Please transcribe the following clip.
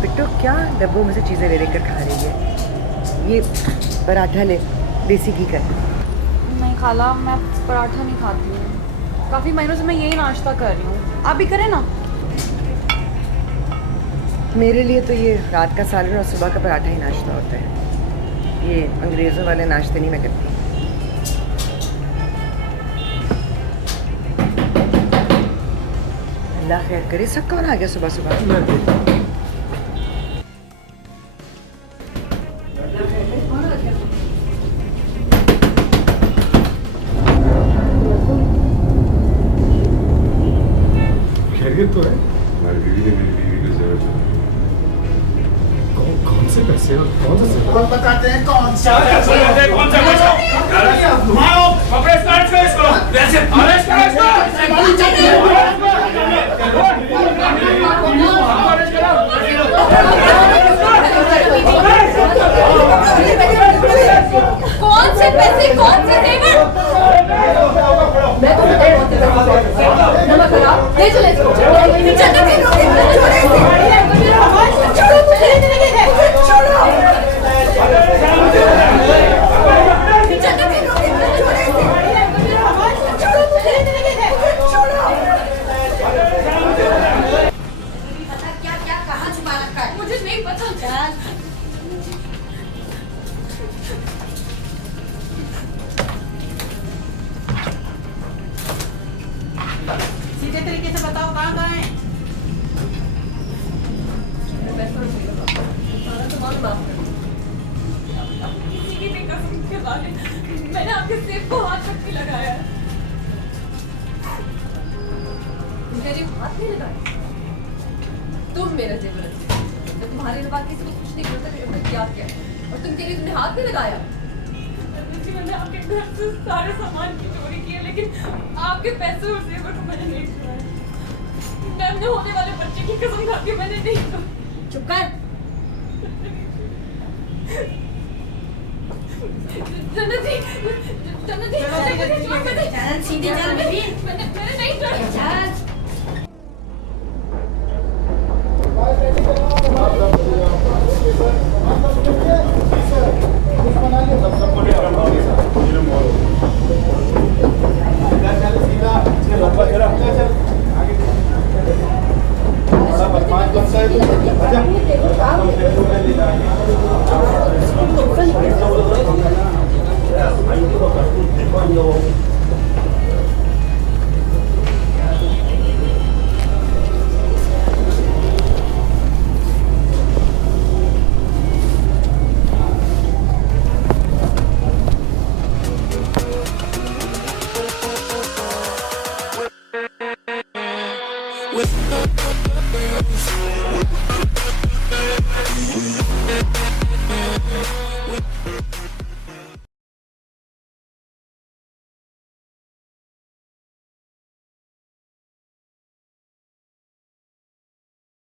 बिट्टू क्या डब्बों में से चीज़ें ले लेकर खा रही है? ये पराठा ले, देसी घी का। नहीं खाला, मैं पराठा नहीं खाती हूँ। काफ़ी महीनों से मैं यही नाश्ता कर रही हूँ, आप भी करें ना। मेरे लिए तो ये रात का सालन और सुबह का पराठा ही नाश्ता होता है। ये अंग्रेज़ों वाले नाश्ते नहीं मैं करती। अल्लाह खैर करे। सब कौन आ गया सुबह सुबह? खैरियत तो है। हमारी बीवी ने मेरी बीवी को जेवर चुरा। कौन से पैसे और कौन सा सेवा? और बताते हैं कौन सा पैसे हैं, कौन सा पैसा? मारो, पकड़ो इसको, अरेस्ट करो इसको। वैसे अरेस्ट करो इसको। कौन से पैसे, कौन से जेवर? मैं तो नमक लगा, ले चले इसको। सीधे तरीके से बताओ कहाँ कहाँ है? मैंने आपके सिर को हाथ तक नहीं लगाया। मेरे हाथ नहीं लगाया? तुम मेरा जेवर रखते हो। मैं तुम्हारे अलावा किसी को कुछ नहीं करता, मैंने किया क्या? और तुम कह रही हो तुमने हाथ नहीं लगाया? मैंने आपके घर से सारे सामान की चोरी की है, लेकिन आपके पैसे और जेवर को मैंने नहीं छुपाया। मैं अपने होने वाले बच्चे की कसम खा के मैंने नहीं छुपाया। चुप कर। जन्नत जी, चल सीधे चल बेबी। मैंने नहीं छुपाया। चल। With